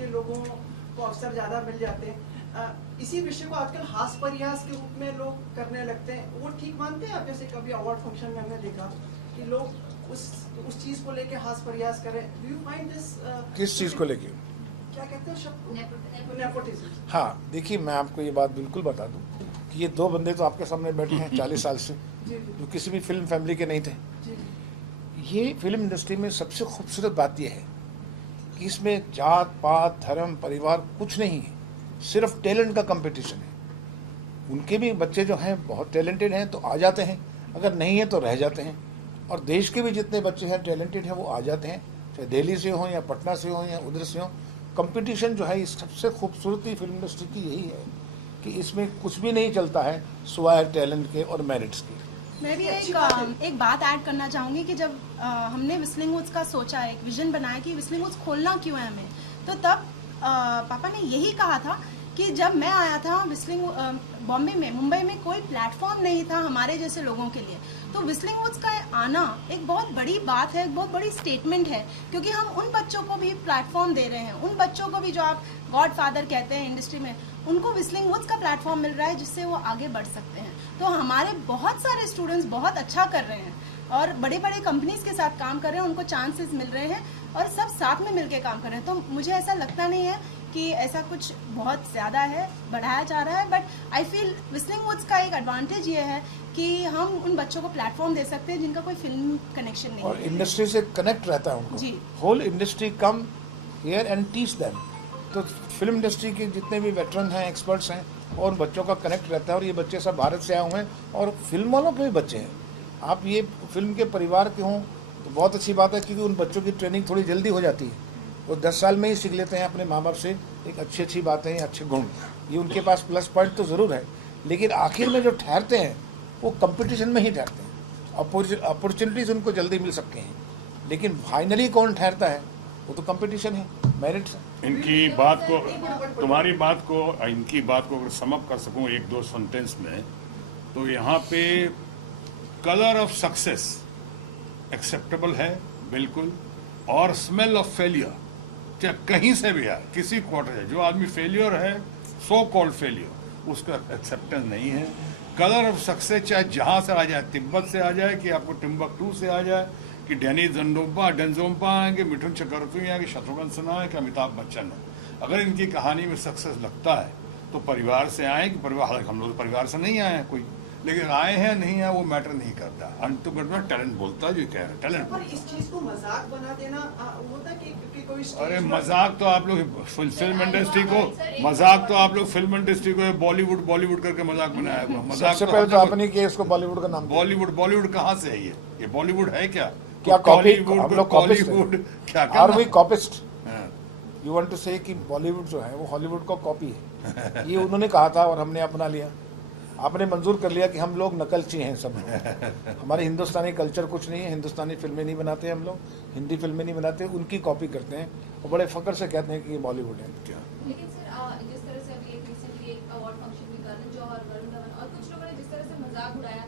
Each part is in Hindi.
के लोगों को अवसर ज़्यादा मिल जाते हैं। इसी विषय को आजकल हास परिहास के रूप में लोग करने लगते हैं, वो ठीक मानते हैं आप? जैसे कभी अवार्ड फंक्शन में हमने देखा कि लोग उस चीज़ को लेके हास परिहास करें। Do you find this? किस चीज़ को लेके? क्या कहते हैं शब्द? नेपोटिज्म। हाँ, देखिए मैं आपको ये बात बिल्कुल बता दूं कि ये दो बंदे तो आपके सामने बैठे हैं 40 साल से, जो किसी भी फिल्म फैमिली के नहीं थे। ये फिल्म इंडस्ट्री में सबसे खूबसूरत बात यह है कि इसमें जात पात धर्म परिवार कुछ नहीं है, सिर्फ टैलेंट का कंपटीशन है। उनके भी बच्चे जो हैं बहुत टैलेंटेड हैं तो आ जाते हैं, अगर नहीं है तो रह जाते हैं। और देश के भी जितने बच्चे हैं टैलेंटेड हैं वो आ जाते हैं, चाहे दिल्ली से हों या पटना से हों या उधर से हों। कंपटीशन जो है इस सबसे खूबसूरती फिल्म इंडस्ट्री की यही है कि इसमें कुछ भी नहीं चलता है सिवाय टैलेंट के और मेरिट्स के। मैं भी एक बात ऐड करना चाहूँगी कि जब हमने व्हिस्लिंग वुड्स का सोचा, एक विजन बनाया कि व्हिस्लिंग वुड्स खोलना क्यों है हमें, तो तब पापा ने यही कहा था कि जब मैं आया था व्हिस्लिंग बॉम्बे में, मुंबई में कोई प्लेटफॉर्म नहीं था हमारे जैसे लोगों के लिए। तो व्हिस्लिंग वुड्स का आना एक बहुत बड़ी बात है, एक बहुत बड़ी स्टेटमेंट है, क्योंकि हम उन बच्चों को भी प्लेटफॉर्म दे रहे हैं, उन बच्चों को भी जो आप गॉड फादर कहते हैं इंडस्ट्री में, उनको व्हिस्लिंग वुड्स का प्लेटफॉर्म मिल रहा है जिससे वो आगे बढ़ सकते हैं। तो हमारे बहुत सारे स्टूडेंट्स बहुत अच्छा कर रहे हैं और बड़े बड़े कंपनीज के साथ काम कर रहे हैं, उनको चांसेस मिल रहे हैं और सब साथ में मिलकर काम कर रहे हैं। तो मुझे ऐसा लगता नहीं है कि ऐसा कुछ बहुत ज़्यादा है, बढ़ाया जा रहा है। But I feel whistling woods का एक एडवांटेज ये है कि हम उन बच्चों को प्लेटफॉर्म दे सकते हैं जिनका कोई फिल्म कनेक्शन नहीं और है, इंडस्ट्री से कनेक्ट रहता है उनको। जी। Whole industry come here and teach them. तो फिल्म इंडस्ट्री के जितने भी वेटरन हैं, एक्सपर्ट्स हैं, और बच्चों का कनेक्ट रहता है। और ये बच्चे सब भारत से आए हुए हैं और फिल्म वालों के भी बच्चे हैं। आप ये फिल्म के परिवार के हों तो बहुत अच्छी बात है, क्योंकि उन बच्चों की ट्रेनिंग थोड़ी जल्दी हो जाती है। वो 10 साल में ही सीख लेते हैं अपने माँ बाप से एक अच्छी बातें, अच्छे गुण। ये उनके पास प्लस पॉइंट तो ज़रूर है, लेकिन आखिर में जो ठहरते हैं वो कंपटीशन में ही ठहरते हैं। अपॉर्चुनिटीज़ उनको जल्दी मिल सकते हैं, लेकिन फाइनली कौन ठहरता है वो तो कंपटीशन है, मेरिट्स है। इनकी बात को, तुम्हारी बात को, इनकी बात को अगर समअप कर सकूं एक दो सेंटेंस में, तो यहाँ पे कलर ऑफ सक्सेस एक्सेप्टेबल है बिल्कुल, और स्मेल ऑफ फेलियर चाहे कहीं से भी है, किसी क्वार्टर से जो आदमी फेलियर है, सो कॉल्ड फेलियर, उसका एक्सेप्टेंस नहीं है। कलर ऑफ सक्सेस चाहे जहां से आ जाए, तिब्बत से आ जाए कि आपको टिम्बकटू से आ जाए, कि डेनी डेंजोम्पा आए, कि मिथुन चक्रवर्ती आए, कि शत्रुघ्न सिन्हा है, कि अमिताभ बच्चन है। अगर इनकी कहानी में सक्सेस लगता है तो परिवार से आए, कि परिवार, हालांकि हम लोग परिवार से नहीं आए हैं कोई, लेकिन आए हैं नहीं है वो मैटर नहीं करता। अंतुगत में टैलेंट बोलता है, जो कह रहे हैं टैलेंट। पर इस चीज को मजाक बना देना होता कि कोई अरे मजाक तो आप लोग फिल्म इंडस्ट्री को, मजाक तो आप लोग फिल्म इंडस्ट्री को बॉलीवुड करके मजाक बनाया हुआ। मजाक सबसे पहले तो आपने किया इसको बॉलीवुड का नाम। बॉलीवुड कहाँ से है ये बॉलीवुड है क्या कॉपी? हम लोग बॉलीवुड क्या are we copyist? You want to say कि बॉलीवुड जो है वो हॉलीवुड का कॉपी है। ये उन्होंने कहा था और हमने अपना लिया। आपने मंजूर कर लिया कि हम लोग नकलची हैं सब। हमारे हिंदुस्तानी कल्चर कुछ नहीं है, हिंदुस्तानी फिल्में नहीं बनाते हम लोग, हिंदी फिल्में नहीं बनाते, उनकी कॉपी करते हैं और बड़े फख्र से कहते हैं कि ये बॉलीवुड है। लेकिन सर जिस तरह से अभी रिसेंटली एक अवार्ड फंक्शन में करण जौहर, वरुण धवन और कुछ लोगों ने जिस तरह से मजाक उड़ाया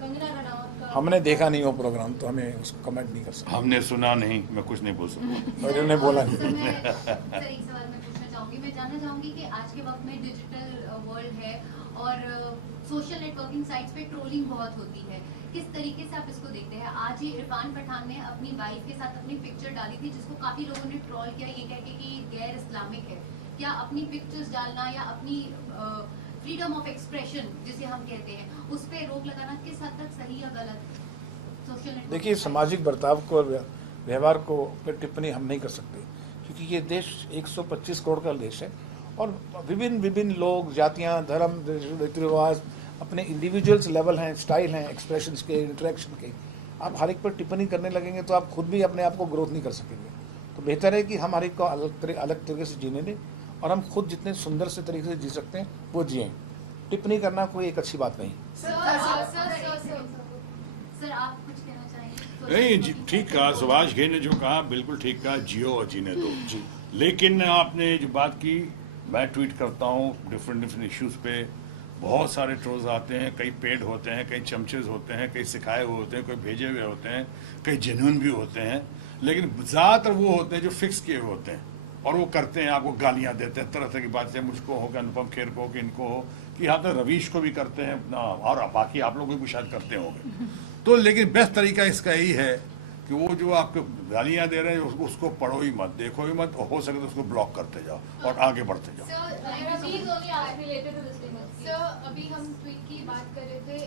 कंगना रनावत का, हमने देखा नहीं वो प्रोग्राम तो हमें उसको कमेंट नहीं कर सकते। हमने सुना नहीं, मैं कुछ नहीं बोल सकता। और उन्होंने बोला नहीं। सर एक सवाल मैं पूछना चाहूंगी, मैं जानना चाहूंगी कि आज के वक्त में डिजिटल वर्ल्ड है और सोशल नेटवर्किंग साइट्स पे ट्रोलिंग बहुत होती है, किस तरीके से आप इसको देखते हैं? आज ही इरफान पठान ने अपनी वाइफ के साथ अपनी पिक्चर डाली थी जिसको काफी लोगों ने ट्रोल किया ये कह के कि गैर इस्लामिक है। क्या अपनी पिक्चर्स डालना या अपनी फ्रीडम ऑफ एक्सप्रेशन जिसे हम कहते हैं उस पर रोक लगाना किस हद तक सही या गलत? सोशल नेटवर्क देखिए, सामाजिक बर्ताव को, व्यवहार को पे टिप्पणी हम नहीं कर सकते, क्योंकि ये देश 125 करोड़ का देश है और विभिन्न लोग, जातियाँ, धर्म, रीति रिवाज, अपने इंडिविजुअल्स लेवल हैं, स्टाइल हैं, एक्सप्रेशंस के, इंटरेक्शन के। आप हर एक पर टिप्पणी करने लगेंगे तो आप खुद भी अपने आप को ग्रोथ नहीं कर सकेंगे। तो बेहतर है कि हम हर एक को अलग तरीके से जीने दें और हम खुद जितने सुंदर से तरीके से जी सकते हैं वो जिएं। टिप्पणी करना कोई एक अच्छी बात नहीं। सर आप कुछ कहना चाहेंगे? नहीं, ठीक कहा सुभाष घई ने जो कहा, बिल्कुल ठीक कहा, जियो और जीने दो जी। लेकिन आपने जो बात की, मैं ट्वीट करता हूँ डिफरेंट इश्यूज पे, बहुत सारे ट्रोल्स आते हैं, कई पेड होते हैं, कई चमचेज होते हैं, कई सिखाए हुए होते हैं, कोई भेजे हुए होते हैं, कई जेन्युइन भी होते हैं, लेकिन ज़्यादातर वो होते हैं जो फिक्स किए हुए होते हैं। और वो करते हैं, आपको गालियां देते हैं, तरह तरह की बातें, मुझको हो कि अनुपम खेर को हो कि इनको हो कि यहाँ तक रवीश को भी करते हैं और बाकी आप लोग भी शायद करते होंगे। तो लेकिन बेस्ट तरीका इसका यही है कि वो जो आपको गालियां दे रहे हैं उसको पढ़ो ही मत, देखो ही मत, हो सके तो उसको ब्लॉक करते जाओ और आगे बढ़ते जाओ। सर अभी हम ट्वीट की बात कर रहे थे,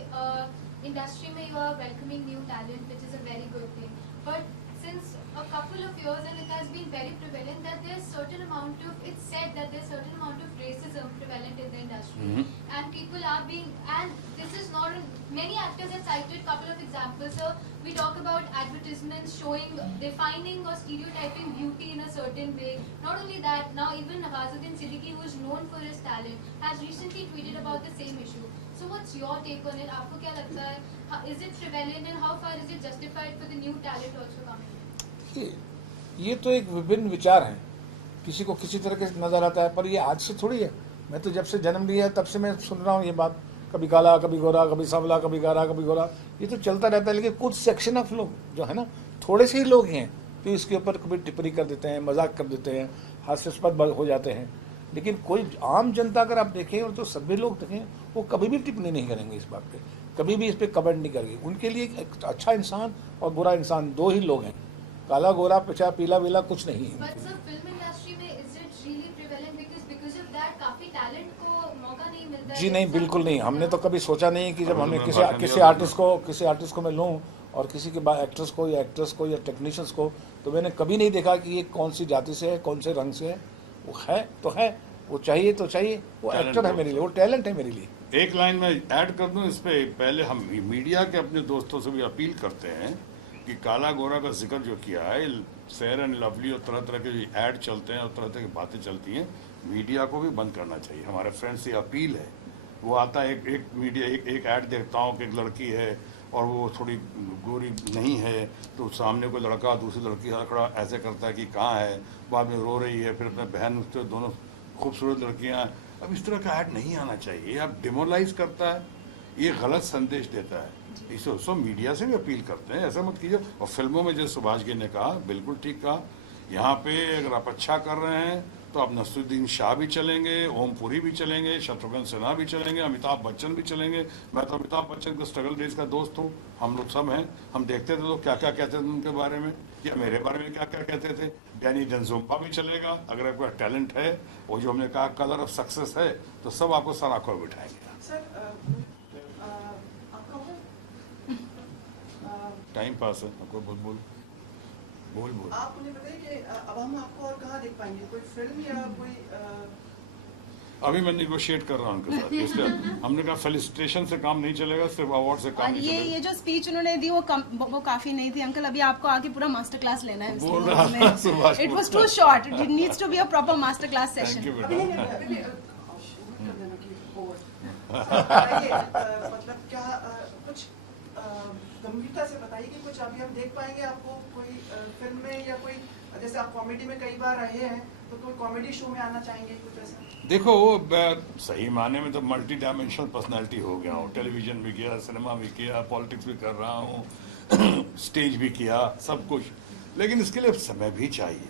इंडस्ट्री में you are welcoming new talent which is a very good thing, but since a couple of years and it has been very prevalent that there's certain amount of, it's said that there's certain amount of racism prevalent in the industry, and people are being, and this is not, many actors have cited couple of examples. So we talk about advertisements showing, defining or stereotyping beauty in a certain way. Not only that, now even Nawazuddin Siddiqui, who is known for his talent, has recently tweeted about the same issue. So what's your take on it? आपको क्या लगता है? Is it prevalent and how far is it justified for the new talent also coming? ये तो एक विभिन्न विचार है, किसी को किसी तरह के नजर आता है, पर ये आज से थोड़ी है। मैं तो जब से जन्म लिया तब से मैं सुन रहा हूँ ये बात, कभी काला कभी गोरा, कभी सांवला कभी गारा कभी गोरा, ये तो चलता रहता है। लेकिन कुछ सेक्शन ऑफ लोग जो है ना, थोड़े से ही लोग हैं तो इसके ऊपर कभी टिप्पणी कर देते हैं, मजाक कर देते हैं, हास्यास्पद हो जाते हैं। लेकिन कोई आम जनता अगर आप देखें और तो सभी लोग देखें, वो कभी भी टिप्पणी नहीं करेंगे इस बात पे, कभी भी इस पर कमेंट नहीं करेंगे। उनके लिए एक अच्छा इंसान और बुरा इंसान दो ही लोग हैं, काला गोरा पचा पीला वीला कुछ नहीं है। But sir, film industry में is it really prevalent because of that काफी talent को मौका नहीं मिलता है? जी नहीं, बिल्कुल नहीं। हमने तो कभी सोचा नहीं कि जब हमें किसी आर्टिस्ट को मैं लूँ और किसी के एक्ट्रेस को या एक्ट्रेस को या टेक्नीशियंस को, तो मैंने कभी नहीं देखा कि ये कौन सी जाति से है, कौन से रंग से है। वो है तो है, वो चाहिए तो चाहिए, वो एक्टर है मेरे लिए, वो टैलेंट है मेरे लिए। एक लाइन में ऐड कर दूं इस पे, पहले हम मीडिया के अपने दोस्तों से भी अपील करते हैं कि काला गोरा का जिक्र जो किया है, फेयर एंड लवली और तरह तरह के ऐड चलते हैं और तरह तरह की बातें चलती हैं, मीडिया को भी बंद करना चाहिए। हमारे फ्रेंड्स से अपील है, वो आता है एक मीडिया एक ऐड देखता हूँ कि एक लड़की है और वो थोड़ी गोरी नहीं है, तो सामने कोई लड़का दूसरी लड़की खड़ा ऐसे करता है कि कहाँ है, बाद में रो रही है, फिर अपने बहन उसके दोनों खूबसूरत लड़कियाँ। अब इस तरह का ऐड नहीं आना चाहिए, आप डिमोरलाइज करता है, ये गलत संदेश देता है। इसे सब मीडिया से भी अपील करते हैं, ऐसा मत कीजिए। और फिल्मों में जो सुभाष गिर ने कहा, बिल्कुल ठीक कहा, यहाँ पे अगर आप अच्छा कर रहे हैं तो आप नसरुद्दीन शाह भी चलेंगे, ओम पुरी भी चलेंगे, शत्रुघ्न सिन्हा भी चलेंगे, अमिताभ बच्चन भी चलेंगे। मैं तो अमिताभ बच्चन के स्ट्रगल डेज का दोस्त हूँ, हम लोग सब हैं। हम देखते थे तो क्या क्या कहते थे उनके बारे में, या मेरे बारे में क्या क्या कहते थे। डैनी डेंजोम्बा भी चलेगा, अगर आपका टैलेंट है, वो जो हमने कहा कलर ऑफ सक्सेस है, तो सब आपको सर आंखों में बिठाएंगे। सर टाइम पास है, आपको बोल आप मुझे बताइए कि अब हम आपको और कहाँ देख पाएंगे, कोई फिल्म या कोई अभी मैं निगोशिएट कर रहा हूँ उनके साथ, इसलिए हमने कहा फेलिसिटेशन से काम नहीं चलेगा, सिर्फ अवार्ड से काम और नहीं चलेगा। ये जो स्पीच उन्होंने दी वो काफी नहीं थी अंकल, अभी आपको आके पूरा मास्टर क्लास लेना है। बोल रहा था Subhash, it was too short, it needs to be a proper master class thank session. You अभी नहीं, बेटा। अभी नहीं, कर देना कि बताइए, मतलब क्या कुछ गंभीरता से बताइए कि कुछ अभी हम देख पाएंगे आपको कोई फिल्म में, या कोई जैसे आप कॉमेडी में कई बार रहे हैं, तो कोई कॉमेडी शो में आना चाहेंगे कुछ ऐसा? देखो वो सही माने में तो मल्टी डायमेंशनल पर्सनालिटी हो गया हूँ, टेलीविजन भी किया, सिनेमा भी किया, पॉलिटिक्स भी कर रहा हूँ, स्टेज भी किया, सब कुछ। लेकिन इसके लिए समय भी चाहिए,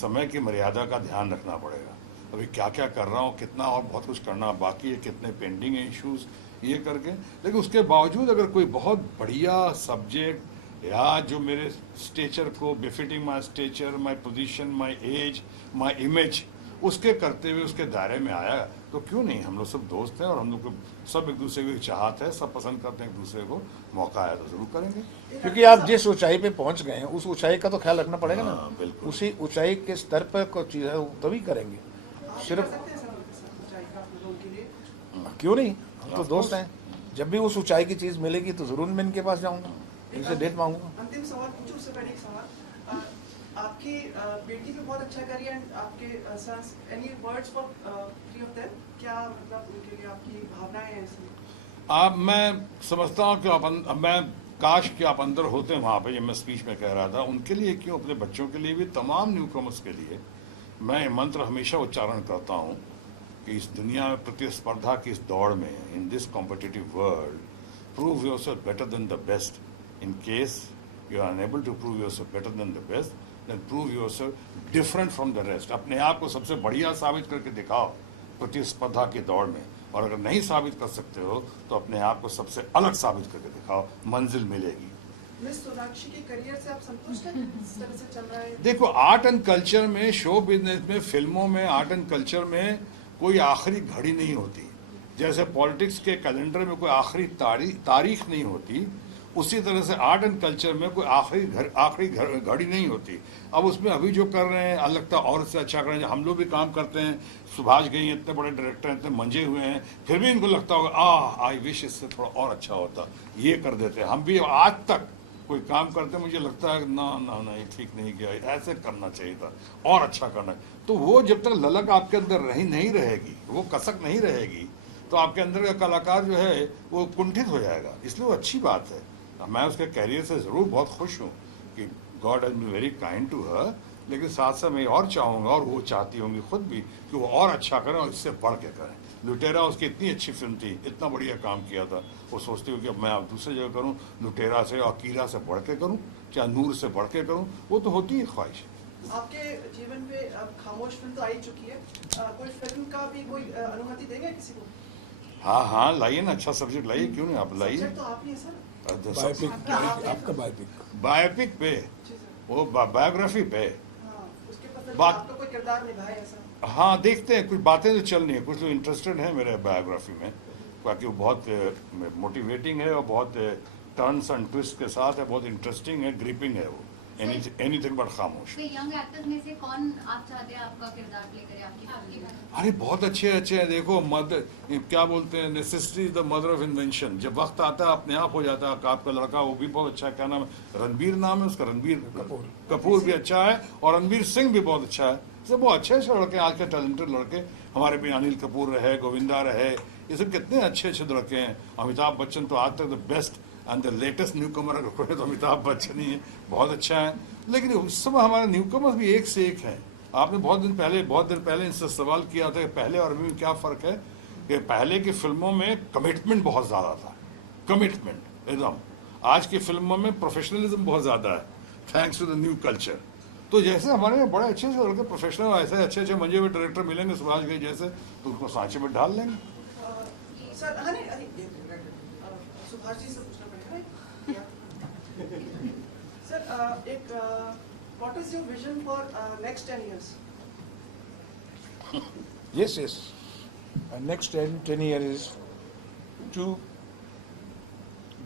समय की मर्यादा का ध्यान रखना पड़ेगा। अभी क्या क्या कर रहा हूँ, कितना और बहुत कुछ करना बाकी है, कितने पेंडिंग है इश्यूज, ये करके। लेकिन उसके बावजूद अगर कोई बहुत बढ़िया सब्जेक्ट या जो मेरे स्टेचर को befitting my stature, my position, my age, my image, उसके करते हुए उसके दायरे में आया, तो क्यों नहीं। हम लोग सब दोस्त हैं और हम लोग को सब एक दूसरे की चाहत है, सब पसंद करते हैं एक दूसरे को, मौका आया तो जरूर करेंगे। क्योंकि आप जिस ऊंचाई पे पहुंच गए हैं, उस ऊंचाई का तो ख्याल रखना पड़ेगा ना। बिल्कुल। उसी ऊंचाई के स्तर पर कोई चीज है तभी करेंगे, आप सिर्फ कर सकते हैं सर उनके साथ ऊंचाई का आप लोगों के लिए? क्यों नहीं, हम तो दोस्त हैं। जब भी उस ऊंचाई की चीज मिलेगी तो जरूर मैं इनके पास जाऊंगा, इनसे डेट मांगूंगा। अंतिम सवाल पूछूं उससे पहले एक सवाल, आपकी बेटी भी बहुत अच्छा करी एंड आपके sons, any words for three of them, क्या मतलब उनके लिए आपकी भावनाएं हैं इसमें? आप मैं समझता हूँ कि मैं काश कि आप अंदर होते वहाँ पे, जब मैं स्पीच में कह रहा था, उनके लिए क्यों, अपने बच्चों के लिए भी, तमाम न्यू कमर्स के लिए मैं मंत्र हमेशा उच्चारण करता हूँ कि इस दुनिया में प्रतिस्पर्धा की इस दौड़ में, in this competitive world, prove yourself better than the best. In case you are unable to prove yourself better than the best, then prove yourself different from the rest. अपने आप को सबसे बढ़िया साबित करके दिखाओ प्रतिस्पर्धा की दौड़ में, और अगर नहीं साबित कर सकते हो तो अपने आप को सबसे अलग साबित करके दिखाओ, मंजिल मिलेगी। मिस सोनाक्षी के करियर से आप संतुष्ट हैं जिस तरह से चल रहा है? देखो, आर्ट एंड कल्चर में, शो बिजनेस में, फिल्मों में, आर्ट एंड कल्चर में कोई आखिरी घड़ी नहीं होती। जैसे पॉलिटिक्स के कैलेंडर में कोई आखिरी तारीख नहीं होती, उसी तरह से आर्ट एंड कल्चर में कोई आखिरी घड़ी नहीं होती। अब उसमें अभी जो कर रहे हैं लगता और से अच्छा कर रहे हैं। हम लोग भी काम करते हैं, सुभाष घई इतने बड़े डायरेक्टर हैं, इतने मंजे हुए हैं, फिर भी इनको लगता होगा आई विश इससे थोड़ा और अच्छा होता, ये कर देते हैं। हम भी आज तक कोई काम करते, मुझे लगता है ना ये ठीक नहीं किया, ऐसे करना चाहिए था, और अच्छा करना है। तो वो जब तक ललक आपके अंदर नहीं रहेगी, वो कसक नहीं रहेगी, तो आपके अंदर का कलाकार जो है वो कुंठित हो जाएगा। इसलिए वो अच्छी बात है। मैं उसके कैरियर से ज़रूर बहुत खुश हूँ कि God has been very kind to her, लेकिन साथ साथ मैं और चाहूँगा, और वो चाहती होंगी खुद भी, कि वो और अच्छा करें और इससे बढ़ के करें। लुटेरा उसकी इतनी अच्छी फिल्म थी, इतना बढ़िया काम किया था, वो सोचती हूँ कि अब मैं अब दूसरी जगह करूँ, लुटेरा से और कीरा से बढ़ के करूँ, चाहे नूर से बढ़ के करूँ, वो तो होती है ख्वाहिश। आपके जीवन में अब खामोश फिल्म तो आ ही चुकी है, कोई फिल्म का भी कोई अनुमति देंगे किसी को? हाँ लाइए ना, अच्छा सब्जेक्ट लाइए, क्यों नहीं, आप लाइए। तो आप ही है सर। आपका बायोपिक पे, वो बायोग्राफी पे, उसके पसंद बात- आपका कोई किरदार निभाए ऐसा? हाँ देखते हैं, कुछ बातें तो चल रही हैं, कुछ लोग इंटरेस्टेड हैं मेरे बायोग्राफी में, बाकी वो बहुत मोटिवेटिंग है और बहुत टर्न्स एंड ट्विस्ट के साथ है, बहुत इंटरेस्टिंग है, ग्रिपिंग है वो, एनीथिंग बट खामोश। यंग एक्टर्स में से कौन आप चाहते हैं आपका किरदार प्ले करे आपकी फिल्म में? अरे बहुत अच्छे हैं। देखो, क्या बोलते हैं, necessity is the mother of invention. जब वक्त आता है अपने आप हो जाता है। आपका लड़का वो भी बहुत अच्छा है, क्या नाम है, रणबीर नाम है उसका, रणबीर कपूर भी अच्छा है, और रणबीर सिंह भी बहुत अच्छा है। सब वो अच्छे लड़के, आज के टैलेंटेड लड़के, हमारे भी अनिल कपूर रहे, गोविंदा रहे, ये सब कितने अच्छे लड़के हैं। अमिताभ बच्चन तो आज तक the best and the latest newcomer अगर कोई तो अमिताभ बच्चन ही है, बहुत अच्छा है। लेकिन उस समय हमारे न्यू कमर्स भी एक से एक हैं। आपने बहुत दिन पहले इनसे सवाल किया था कि पहले और अभी में क्या फ़र्क है, कि पहले की फिल्मों में कमिटमेंट बहुत ज़्यादा था, कमिटमेंट एकदम। आज की फिल्मों में प्रोफेशनलिज्म बहुत ज़्यादा है, thanks to the new culture. तो जैसे हमारे में बड़े अच्छे से लड़के प्रोफेशनल, ऐसे अच्छे मंजे हुए डायरेक्टर मिलेंगे सुभाष घई जैसे, तो उनको सांचे में डाल लेंगे। सर सुभाष जी से पूछना पड़ेगा सर, एक what is your vision for next 10 years? Yes. Next 10 years is to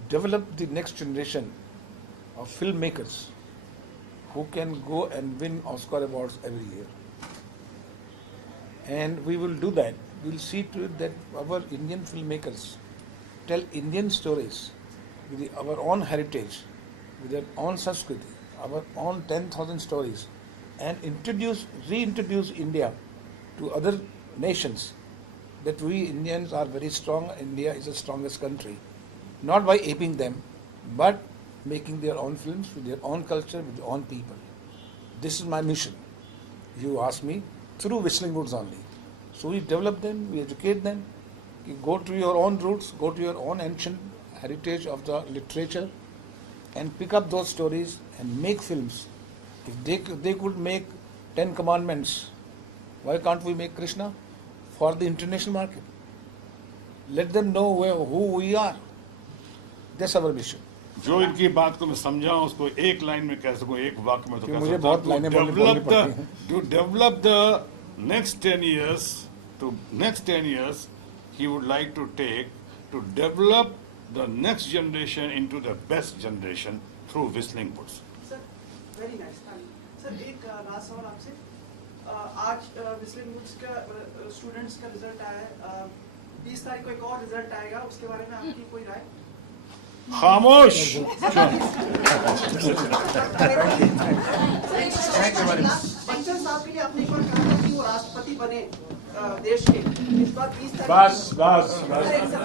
develop the next generation of filmmakers who can go and win Oscar awards every year. And we will do that. We'll see to it that our Indian filmmakers tell Indian stories with our own heritage, with their own Sanskriti, our own 10,000 stories, and reintroduce India to other nations, that we Indians are very strong. India is the strongest country, not by aping them, but making their own films with their own culture, with their own people. This is my mission. You ask me, through Whistling Woods only. So we develop them, we educate them. You go to your own roots, go to your own ancient heritage of the literature, and pick up those stories and make films. If they could make 10 Commandments, why can't we make Krishna for the international market? Let them know who we are. That's our mission. जो इनकी बात को मैं समझाऊं, उसको एक लाइन में कह सकूं, एक वाक्य में तो कह मुझे सकता बहुत लाइनें बोलनी पड़ती हैं। to develop the next 10 years, he would like to develop the next generation into the best generation through Whistling Woods. Sir very nice. Sir एक लास्ट सवाल आपसे, आज विस्लिंग वुड्स का स्टूडेंट्स का रिजल्ट आया है, 20 तारीख को एक और रिजल्ट आएगा, उसके बारे में आपकी कोई राय? खामोश। बच्चन साहब के लिए आपने एक बार कहा था कि वो राष्ट्रपति बने देश के, इस बार 20 तारीख बस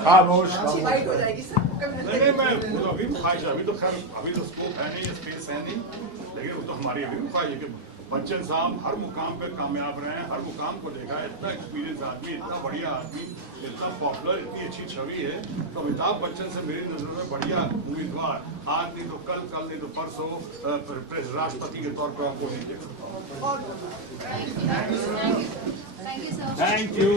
खामोश। अच्छी बाइट हो जाएगी सर। नहीं, मैं अभी तो ख्वाहिश है, अभी तो स्कोप है नहीं, स्पेस है नहीं, लेकिन वो तो हमारी अभी भी ख्वाहिश है कि बच्चन साहब हर मुकाम पे कामयाब रहे हैं, हर मुकाम को देखा है, इतना एक्सपीरियंस आदमी, इतना बढ़िया आदमी, इतना पॉपुलर, इतनी अच्छी छवि है। तो अमिताभ बच्चन से मेरी नजर में बढ़िया उम्मीदवार आज नहीं तो कल, कल नहीं तो परसों राष्ट्रपति के तौर पर आपको नहीं देख सकता। और thank you sir. Thank you.